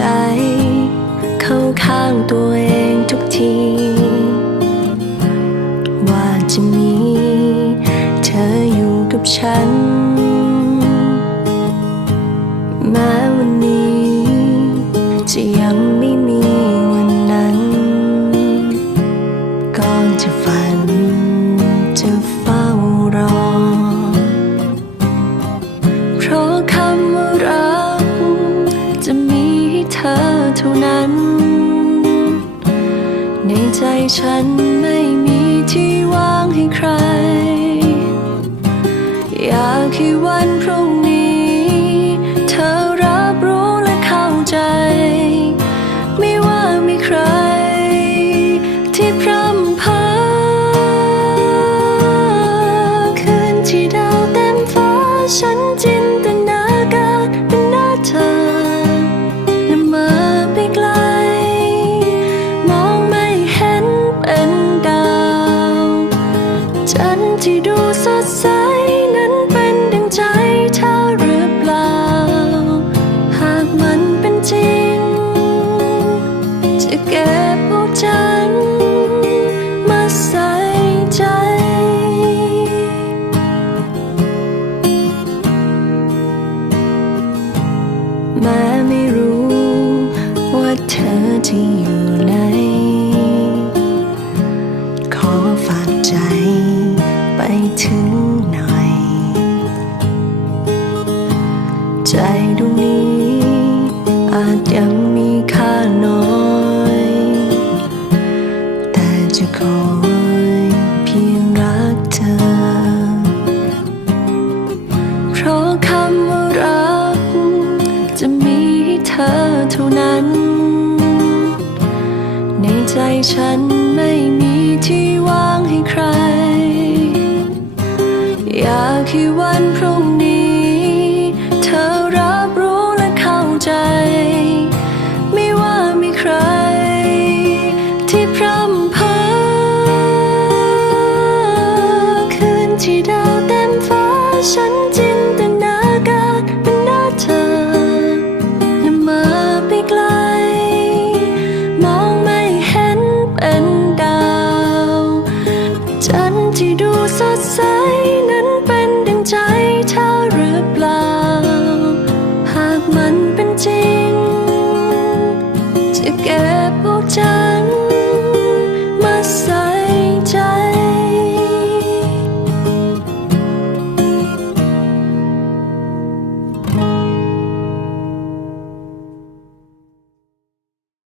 ใจ เข้าข้างตัวเองทุกที ว่าจะมี เธออยู่กับฉัน แม้วันนี้ จะยังไม่มีวันนั้นก็จะฝัน จะเฝ้ารอ เพราะคำว่ารัก ธอเท่านั้น ในใจฉันไม่มีที่ว่างให้ใคร ที่ดูสดใสนั้นเป็นดังใจเธอหรือเปล่า หากมันเป็นจริง จะเก็บเอาจันมาใส่ใจ แม้ไม่รู้ว่าเธอจะอยู่ เท่านั้น ในใจฉันไม่มีที่ว่างให้ใคร ดูสดใสนั้นเป็นดังใจเธอหรือเปล่า หากมันเป็นจริง จะเก็บพวกฉันมาใส่